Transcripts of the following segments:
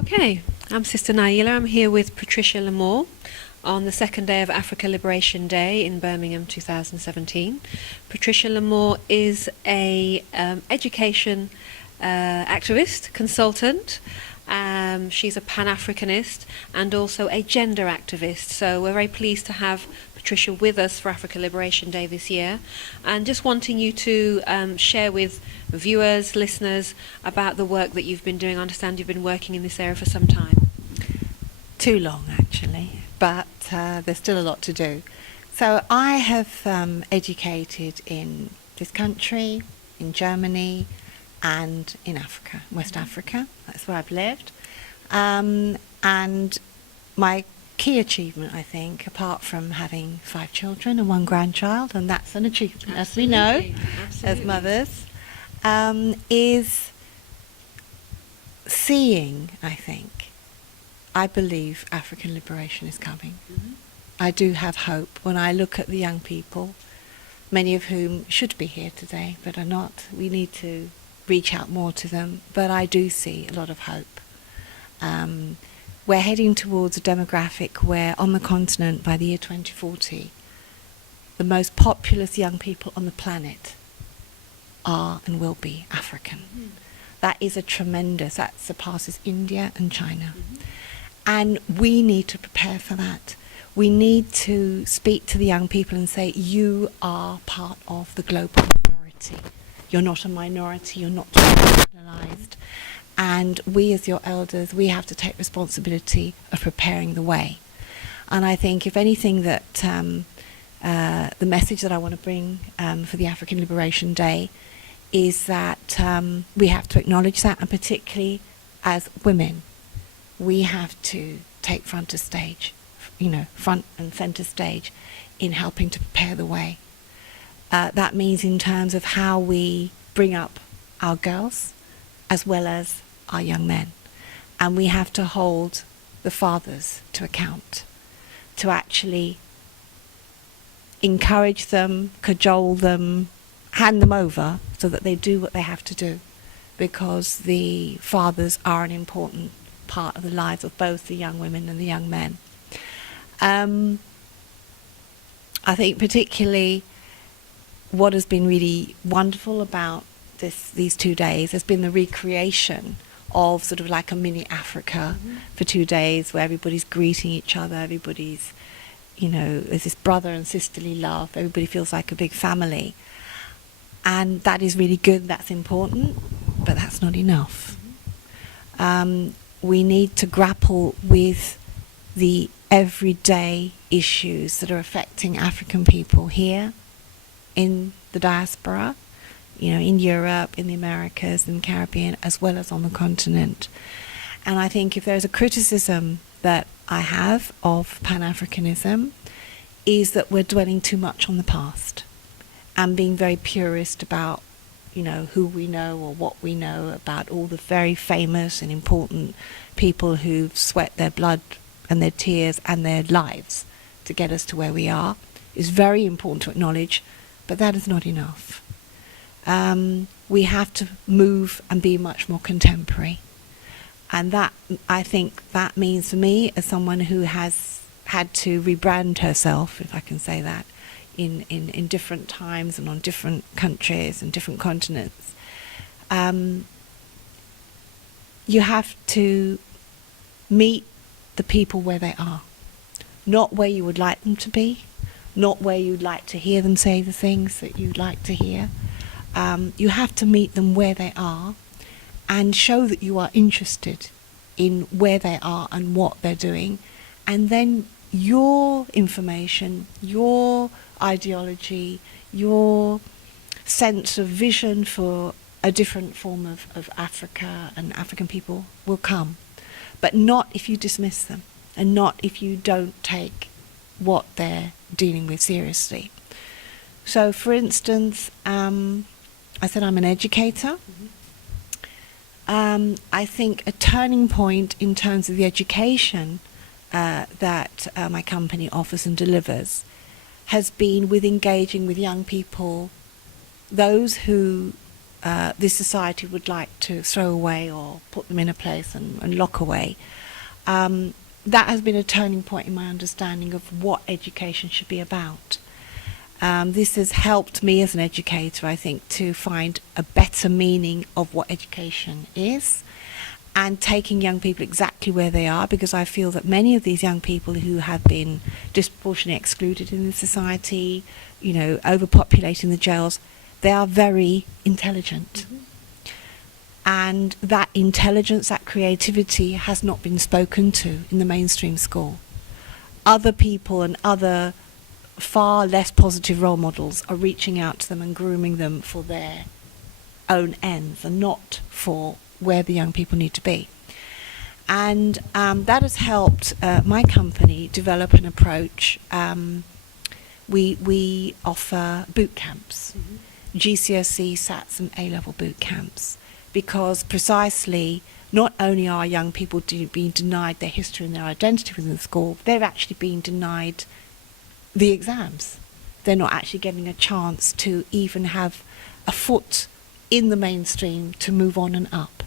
Okay, I'm Sister Naila. I'm here with Patricia Lemour on the second day of Africa Liberation Day in Birmingham 2017. Patricia Lemour is a education activist, consultant. She's a Pan-Africanist and also a gender activist. So we're very pleased to have Patricia with us for Africa Liberation Day this year, and just wanting you to share with viewers, listeners, about the work that you've been doing. I understand you've been working in this area for some time. Too long, actually, but there's still a lot to do. So I have educated in this country, in Germany, and in Africa, West Africa. That's where I've lived. And my key achievement, I think, apart from having 5 children and 1 grandchild, and that's an achievement, as we know, as mothers, is seeing, I believe African liberation is coming. Mm-hmm. I do have hope when I look at the young people, many of whom should be here today but are not. We need to reach out more to them, but I do see a lot of hope. We're heading towards a demographic where on the continent by the year 2040, the most populous young people on the planet are and will be African. Mm-hmm. That is that surpasses India and China. Mm-hmm. And we need to prepare for that. We need to speak to the young people and say, you are part of the global majority. You're not a minority, you're not marginalized. And we as your elders, we have to take responsibility of preparing the way. And I think if anything that the message that I want to bring for the African Liberation Day is that we have to acknowledge that, and particularly as women, we have to take front and center stage in helping to prepare the way. That means in terms of how we bring up our girls as well as our young men. And we have to hold the fathers to account, to actually encourage them, cajole them, hand them over so that they do what they have to do, because the fathers are an important part of the lives of both the young women and the young men. I think particularly what has been really wonderful about these 2 days has been the recreation of sort of like a mini Africa for 2 days, where everybody's greeting each other, everybody's, there's this brother and sisterly love, everybody feels like a big family. And that is really good, that's important, but that's not enough. We need to grapple with the everyday issues that are affecting African people here in the diaspora, in Europe, in the Americas, in the Caribbean, as well as on the continent. And I think if there's a criticism that I have of Pan-Africanism, is that we're dwelling too much on the past and being very purist about, who we know or what we know about all the very famous and important people who've sweat their blood and their tears and their lives to get us to where we are. Is very important to acknowledge, but that is not enough. We have to move and be much more contemporary. And that, I think, that means for me, as someone who has had to rebrand herself, if I can say that, in different times and on different countries and different continents, you have to meet the people where they are. Not where you would like them to be, not where you'd like to hear them say the things that you'd like to hear. You have to meet them where they are and show that you are interested in where they are and what they're doing, and then your information, your ideology, your sense of vision for a different form of Africa and African people will come, but not if you dismiss them and not if you don't take what they're dealing with seriously. So, for instance, I said I'm an educator. I think a turning point in terms of the education that my company offers and delivers has been with engaging with young people, those who this society would like to throw away or put them in a place and lock away. That has been a turning point in my understanding of what education should be about. This has helped me as an educator, I think, to find a better meaning of what education is, and taking young people exactly where they are, because I feel that many of these young people who have been disproportionately excluded in the society, you know, overpopulating the jails, they are very intelligent. Mm-hmm. And that intelligence, that creativity has not been spoken to in the mainstream school. Other people and other far less positive role models are reaching out to them and grooming them for their own ends and not for where the young people need to be. And that has helped my company develop an approach. We offer boot camps, mm-hmm. GCSE, SATs and A-level boot camps, because precisely not only are young people being denied their history and their identity within the school, they're actually being denied the exams. They're not actually getting a chance to even have a foot in the mainstream to move on and up.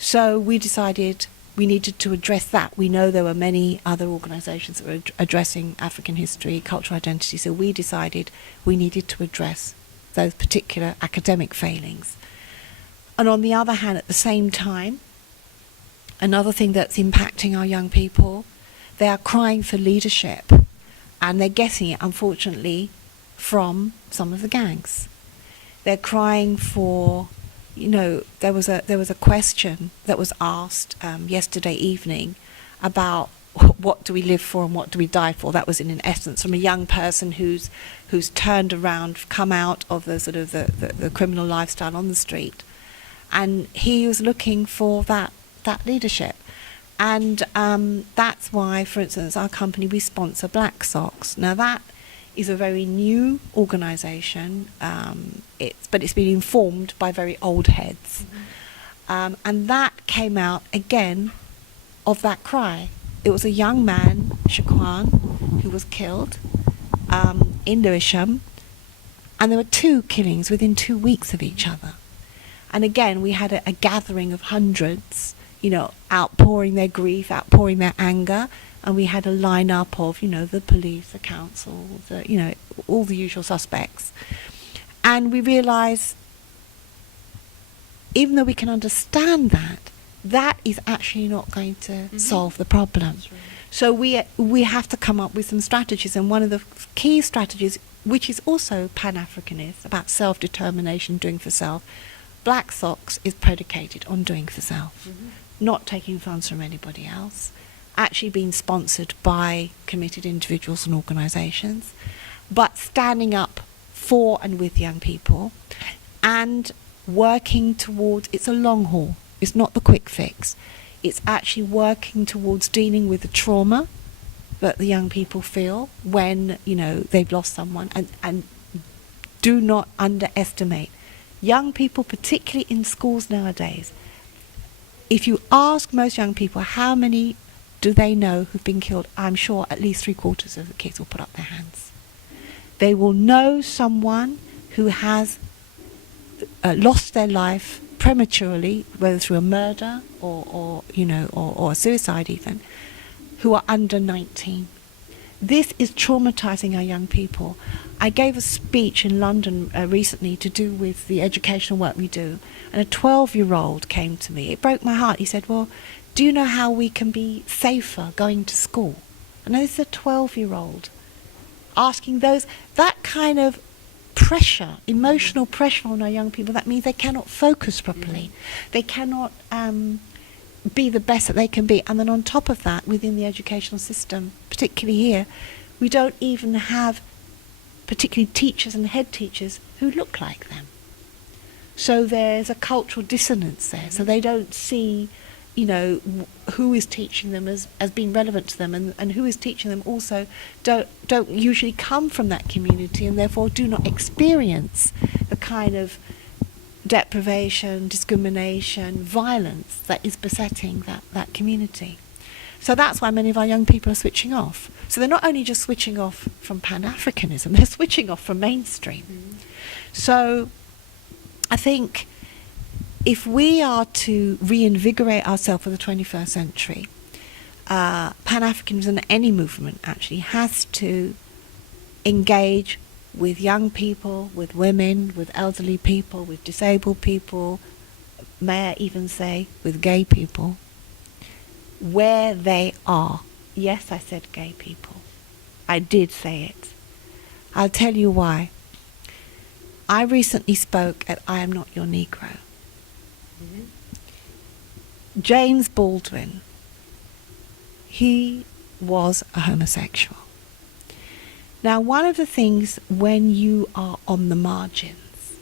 So we decided we needed to address that. We know there were many other organisations that were addressing African history, cultural identity, so we decided we needed to address those particular academic failings. And on the other hand, at the same time, another thing that's impacting our young people, they are crying for leadership, and they're getting it, unfortunately, from some of the gangs. They're crying for, you know, there was a question that was asked yesterday evening about what do we live for and what do we die for. That was in essence from a young person who's turned around, come out of the sort of the criminal lifestyle on the street, and he was looking for that leadership. And that's why, for instance, our company, we sponsor Black Socks. Now that is a very Mm-hmm. new organisation, but it's been informed by very old heads. Mm-hmm. And that came out, again, of that cry. It was a young man, Shaquan, who was killed in Lewisham, and there were 2 killings within 2 weeks of each other. And again, we had a gathering of hundreds, you know, outpouring their grief, outpouring their anger, and we had a line-up of, you know, the police, the council, you know, all the usual suspects. And we realised, even though we can understand that is actually not going to mm-hmm. solve the problem. Right. So we have to come up with some strategies, and one of the key strategies, which is also Pan-Africanist, about self-determination, doing for self, Black Socks is predicated on doing for self, mm-hmm. not taking funds from anybody else, actually being sponsored by committed individuals and organisations, but standing up for and with young people and working towards, it's a long haul, it's not the quick fix, it's actually working towards dealing with the trauma that the young people feel when, you know, they've lost someone, and do not underestimate young people, particularly in schools nowadays. If you ask most young people how many do they know who've been killed, I'm sure at least 3/4 of the kids will put up their hands. They will know someone who has lost their life prematurely, whether through a murder or a suicide even, who are under 19. This is traumatizing our young people. I gave a speech in London recently to do with the educational work we do, and a 12-year-old came to me. It broke my heart. He said, well, do you know how we can be safer going to school? And this is a 12-year-old asking that kind of pressure, emotional pressure on our young people. That means they cannot focus properly. They cannot be the best that they can be. And then on top of that, within the educational system, particularly here, we don't even have particularly teachers and head teachers who look like them. So there's a cultural dissonance there. So they don't see, you know, who is teaching them as being relevant to them, and who is teaching them also don't usually come from that community, and therefore do not experience the kind of deprivation, discrimination, violence that is besetting that community. So that's why many of our young people are switching off. So they're not only just switching off from Pan-Africanism, they're switching off from mainstream. Mm-hmm. So I think if we are to reinvigorate ourselves for the 21st century, Pan-Africanism, any movement actually, has to engage with young people, with women, with elderly people, with disabled people, may I even say with gay people, where they are. Yes, I said gay people. I did say it. I'll tell you why. I recently spoke at I Am Not Your Negro. James Baldwin, he was a homosexual. Now, one of the things when you are on the margins,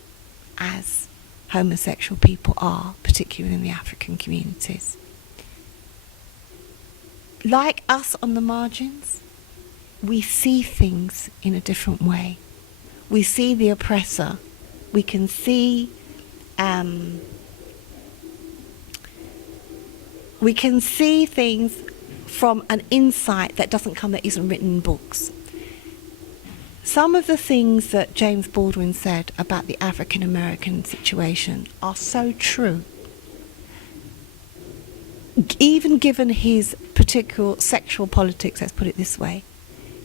as homosexual people are, particularly in the African communities, like us on the margins, we see things in a different way. We see the oppressor. We can see things from an insight that isn't written in books. Some of the things that James Baldwin said about the African American situation are so true. Even given his particular sexual politics, let's put it this way,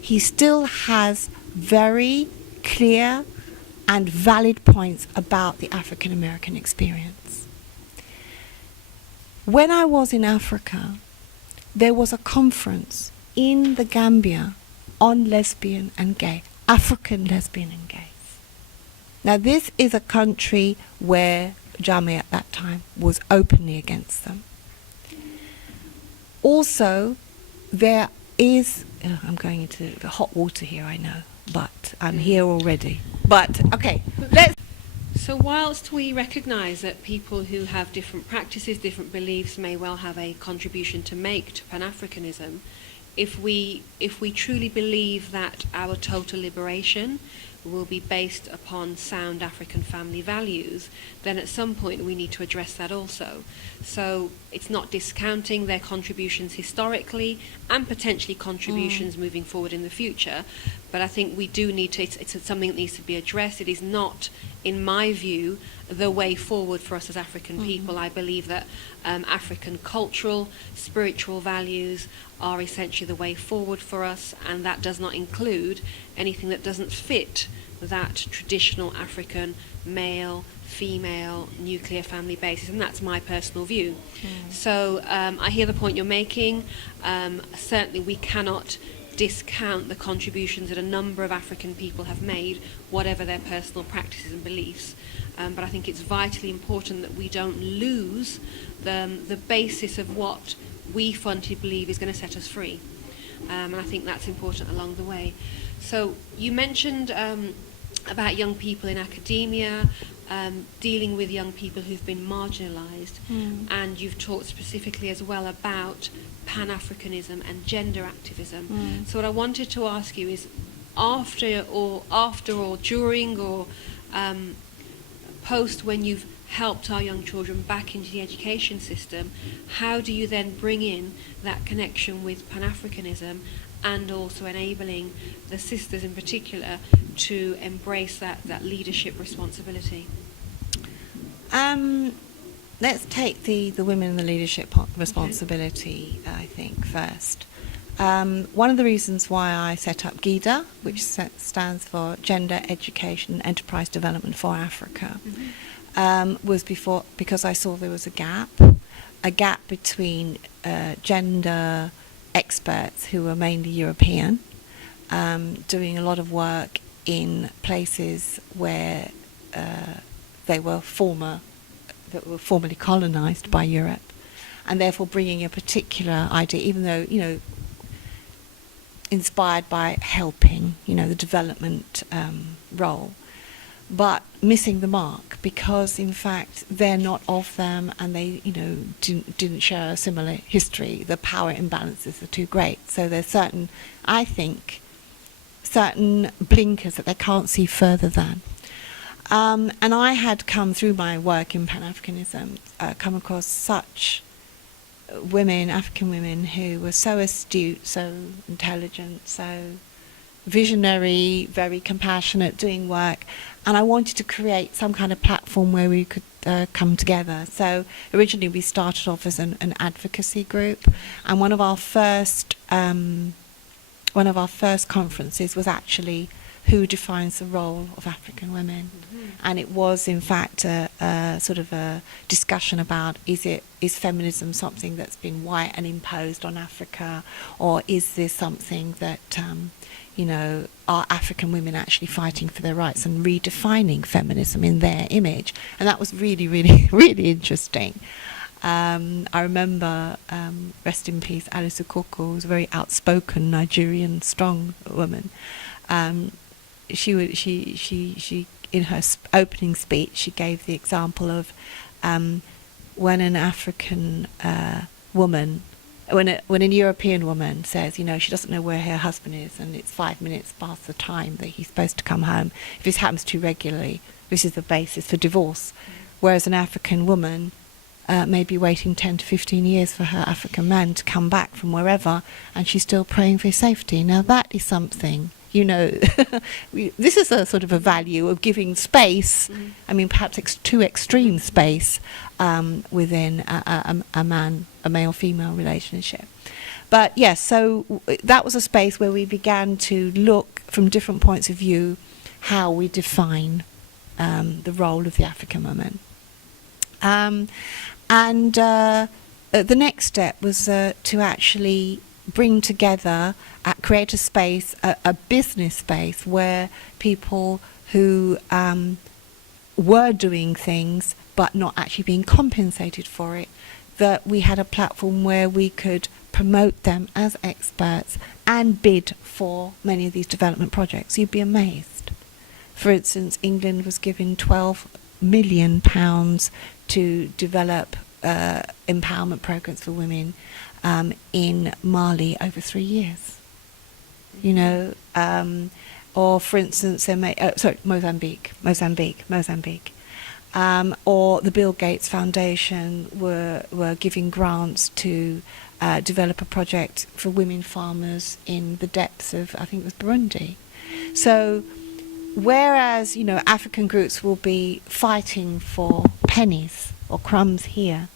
he still has very clear and valid points about the African American experience. When I was in Africa, there was a conference in the Gambia on lesbian and gay, African lesbian and gays. Now, this is a country where Jammeh at that time was openly against them. Also, there is, I'm going into the hot water here, I know, but I'm here already. But, okay, let's... So whilst we recognise that people who have different practices, different beliefs may well have a contribution to make to Pan-Africanism, if we truly believe that our total liberation will be based upon sound African family values, then at some point we need to address that also. So it's not discounting their contributions historically and potentially contributions moving forward in the future, but I think we do need to, it's something that needs to be addressed. It is not, in my view, the way forward for us as African people. I believe that African cultural, spiritual values are essentially the way forward for us, and that does not include anything that doesn't fit that traditional African male, female, nuclear family basis, and that's my personal view. So I hear the point you're making. Certainly we cannot discount the contributions that a number of African people have made, whatever their personal practices and beliefs. But I think it's vitally important that we don't lose the basis of what we fundamentally believe is going to set us free. And I think that's important along the way. So you mentioned about young people in academia, dealing with young people who've been marginalised, and you've talked specifically as well about Pan-Africanism and gender activism. So what I wanted to ask you is, after or during or post, when you've helped our young children back into the education system, how do you then bring in that connection with Pan-Africanism and also enabling the sisters in particular to embrace that leadership responsibility? Let's take the women in the leadership responsibility, I think, first. One of the reasons why I set up GIDA, which stands for Gender, Education and Enterprise Development for Africa, was because I saw there was a gap between gender experts who were mainly European, doing a lot of work in places where they were formerly colonized by Europe, and therefore bringing a particular idea, even though, inspired by helping, the development role, but missing the mark because, in fact, they're not of them, and they, didn't share a similar history. The power imbalances are too great. So there's certain blinkers that they can't see further than. And I had come through my work in Pan-Africanism, come across such women, African women, who were so astute, so intelligent, so visionary, very compassionate, doing work. And I wanted to create some kind of platform where we could come together. So originally we started off as an advocacy group, and one of our first conferences was actually who defines the role of African women. And it was in fact a sort of a discussion about is feminism something that's been white and imposed on Africa, or is this something that are African women actually fighting for their rights and redefining feminism in their image? And that was really, really, really interesting. I remember, rest in peace, Alice Ukoko was a very outspoken Nigerian strong woman. She in her opening speech, she gave the example of when an African woman, when a European woman says, she doesn't know where her husband is, and it's 5 minutes past the time that he's supposed to come home. If this happens too regularly, this is the basis for divorce. Whereas an African woman may be waiting 10 to 15 years for her African man to come back from wherever, and she's still praying for his safety. Now that is something, this is a sort of a value of giving space, I mean perhaps too extreme space within a male-female relationship. But yes, so that was a space where we began to look from different points of view how we define the role of the African woman. And the next step was to actually bring together, create a space, a business space where people who were doing things but not actually being compensated for it, that we had a platform where we could promote them as experts and bid for many of these development projects. You'd be amazed. For instance, England was given £12 million to develop empowerment programs for women in Mali over 3 years. Or for instance, Mozambique. Or the Bill Gates Foundation were giving grants to develop a project for women farmers in the depths of, I think it was Burundi. So whereas, African groups will be fighting for pennies or crumbs here,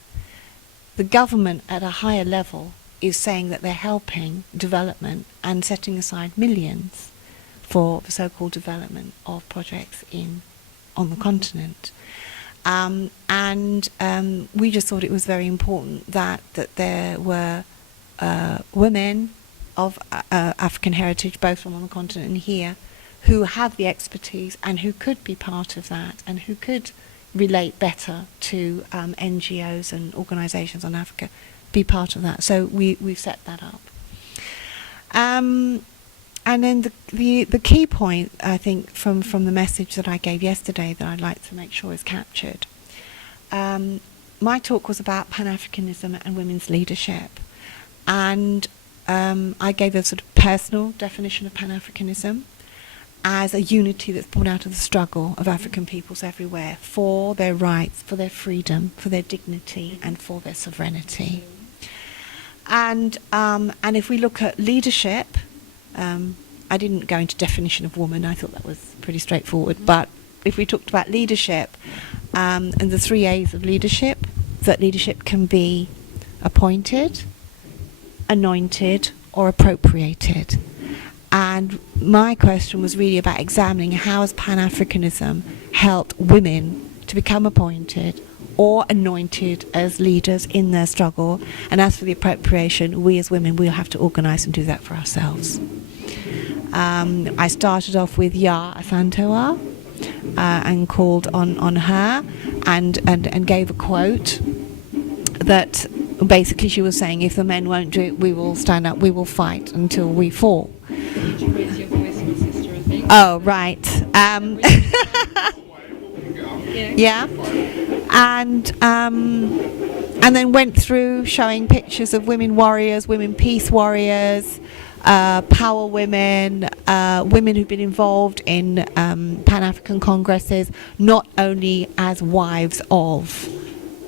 the government at a higher level is saying that they're helping development and setting aside millions for the so-called development of projects on the continent. We just thought it was very important that there were women of African heritage, both from on the continent and here, who have the expertise and who could be part of that and who could relate better to NGOs and organisations on Africa, be part of that. So we've set that up. And then the key point, I think, from the message that I gave yesterday that I'd like to make sure is captured. My talk was about Pan-Africanism and women's leadership. And I gave a sort of personal definition of Pan-Africanism as a unity that's born out of the struggle of African peoples everywhere for their rights, for their freedom, for their dignity, and for their sovereignty. And if we look at leadership, I didn't go into definition of woman, I thought that was pretty straightforward, but if we talked about leadership, and the 3 A's of leadership, that leadership can be appointed, anointed, or appropriated. And my question was really about examining how has Pan-Africanism helped women to become appointed or anointed as leaders in their struggle. And as for the appropriation, we as women, we'll have to organise and do that for ourselves. I started off with Ya Asantewa and called on her and gave a quote that basically she was saying, if the men won't do it, we will stand up, we will fight until we fall. Did you raise your voice, my sister, I think? Oh, right. Yeah. And then went through showing pictures of women warriors, women peace warriors, power women, women who've been involved in Pan-African congresses, not only as wives of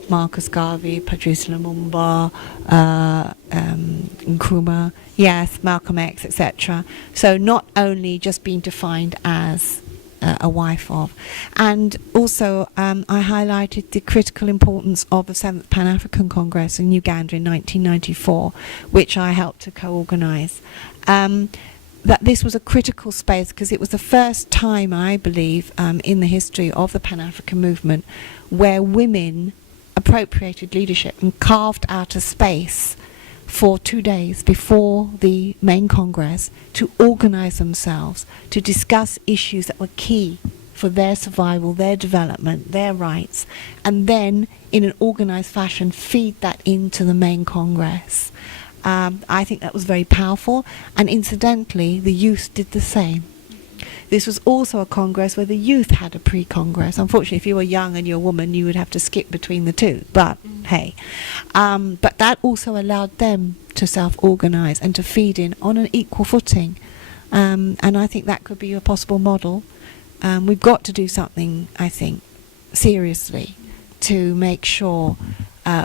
Marcus Garvey, Patricia Lemour, Nkrumah, yes, Malcolm X, etc. So not only just being defined as a wife of. And also I highlighted the critical importance of the 7th Pan-African Congress in Uganda in 1994, which I helped to co-organise. That this was a critical space because it was the first time, I believe, in the history of the Pan-African movement where women appropriated leadership and carved out a space for 2 days before the main Congress to organise themselves, to discuss issues that were key for their survival, their development, their rights, and then in an organised fashion feed that into the main Congress. I think that was very powerful, and incidentally the youth did the same. This was also a congress where the youth had a pre-congress. Unfortunately, if you were young and you're a woman, you would have to skip between the two, but hey. But that also allowed them to self-organise and to feed in on an equal footing. And I think that could be a possible model. We've got to do something, I think, seriously to make sure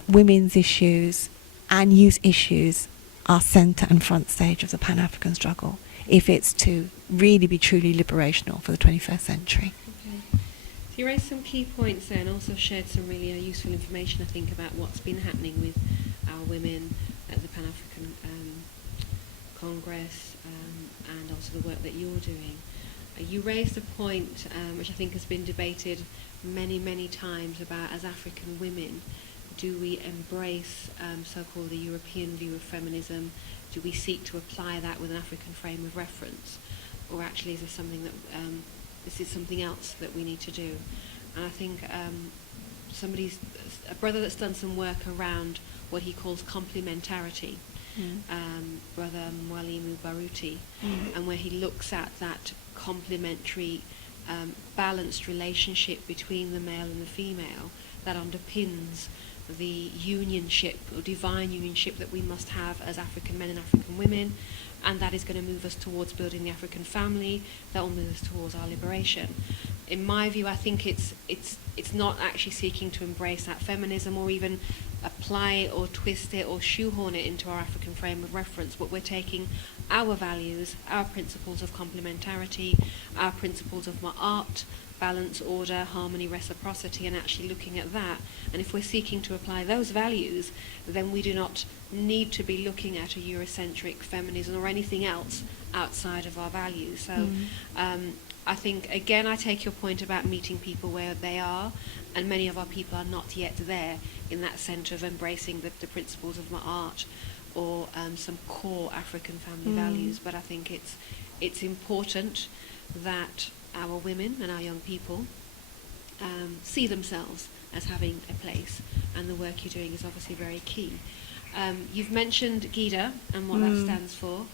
women's issues and youth issues are centre and front stage of the Pan-African struggle, if it's to really be truly liberational for the 21st century. Okay. So you raised some key points there and also shared some really useful information, I think, about what's been happening with our women at the Pan-African Congress and also the work that you're doing. You raised a point which I think has been debated many, many times about, as African women, do we embrace so-called the European view of feminism? Do we seek to apply that with an African frame of reference? Or actually is this something that, this is something else that we need to do? And I think a brother that's done some work around what he calls complementarity, Brother Mwalimu Baruti, and where he looks at that complementary, balanced relationship between the male and the female that underpins the unionship or divine unionship that we must have as African men and African women, and that is going to move us towards building the African family, that will move us towards our liberation. In my view, I think it's not actually seeking to embrace that feminism or even apply it or twist it or shoehorn it into our African frame of reference, but we're taking our values, our principles of complementarity, our principles of art, balance, order, harmony, reciprocity, and actually looking at that. And if we're seeking to apply those values, then we do not need to be looking at a Eurocentric feminism or anything else outside of our values. So I think, again, I take your point about meeting people where they are, and many of our people are not yet there in that sense of embracing the principles of art or some core African family values. But I think it's important that our women and our young people see themselves as having a place, and the work you're doing is obviously very key. You've mentioned GIDA and what that stands for.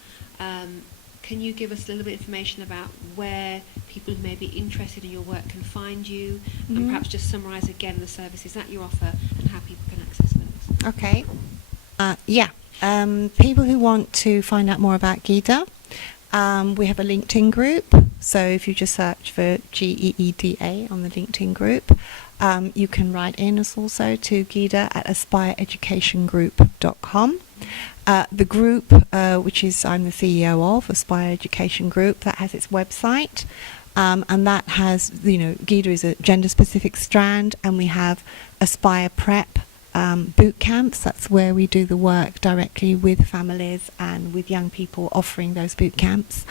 Can you give us a little bit of information about where people who may be interested in your work can find you, and perhaps just summarise again the services that you offer and how people can access those? Okay. People who want to find out more about GIDA, we have a LinkedIn group. So if you just search for GEEDA on the LinkedIn group, you can write in us also to GIDA at aspireeducationgroup.com. The group, which is I'm the CEO of, Aspire Education Group, that has its website, and that has, GIDA is a gender-specific strand, and we have Aspire Prep boot camps. That's where we do the work directly with families and with young people, offering those boot camps.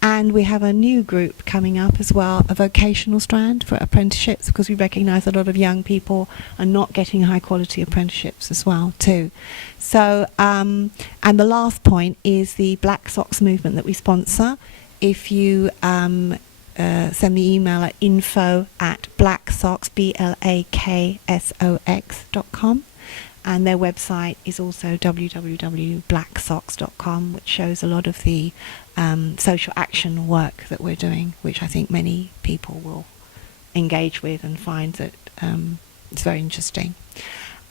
And we have a new group coming up as well, a vocational strand for apprenticeships, because we recognise a lot of young people are not getting high quality apprenticeships as well too. So, and the last point is the Black Socks movement that we sponsor. If you send the email at info@blacksocks.com, and their website is also www.blacksocks.com, which shows a lot of the social action work that we're doing, which I think many people will engage with and find that it's very interesting.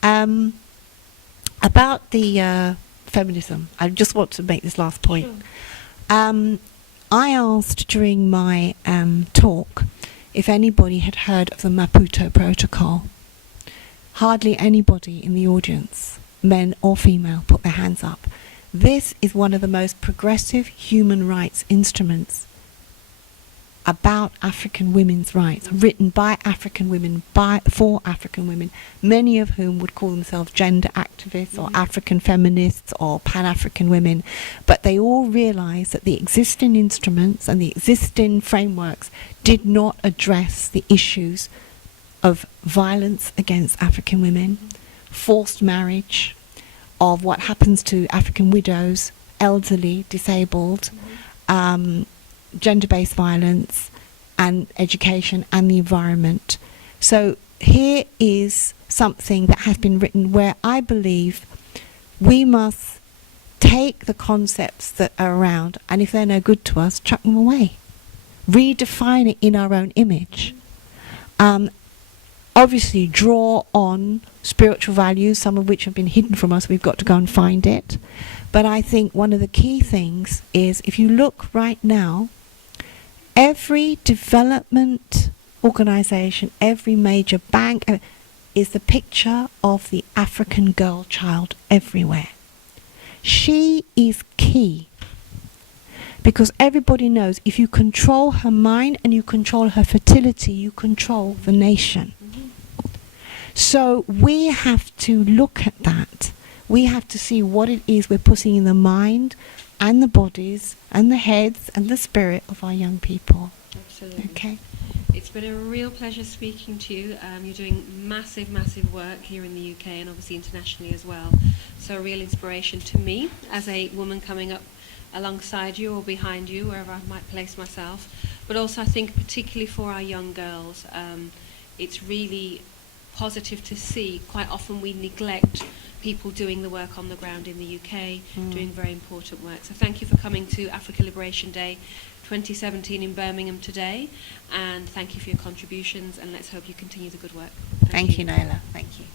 About the feminism, I just want to make this last point. Sure. I asked during my talk if anybody had heard of the Maputo Protocol. Hardly anybody in the audience, men or female, put their hands up. This is one of the most progressive human rights instruments about African women's rights, written by African women, for African women, many of whom would call themselves gender activists or African feminists or Pan-African women, but they all realised that the existing instruments and the existing frameworks did not address the issues of violence against African women, forced marriage, of what happens to African widows, elderly, disabled, gender-based violence, and education and the environment. So here is something that has been written where I believe we must take the concepts that are around, and if they're no good to us, chuck them away. Redefine it in our own image. Obviously draw on spiritual values, some of which have been hidden from us. We've got to go and find it. But I think one of the key things is, if you look right now, every development organisation, every major bank is the picture of the African girl child everywhere. She is key, because everybody knows if you control her mind and you control her fertility, you control the nation. So we have to look at that. We have to see what it is we're putting in the mind and the bodies and the heads and the spirit of our young people. Absolutely. Okay. It's been a real pleasure speaking to you. You're doing massive, massive work here in the UK and obviously internationally as well. So a real inspiration to me as a woman coming up alongside you or behind you, wherever I might place myself. But also I think particularly for our young girls, it's really positive to see. Quite often we neglect people doing the work on the ground in the UK, doing very important work. So thank you for coming to Africa Liberation Day 2017 in Birmingham today, and thank you for your contributions, and let's hope you continue the good work. Thank you, Naila. Thank you.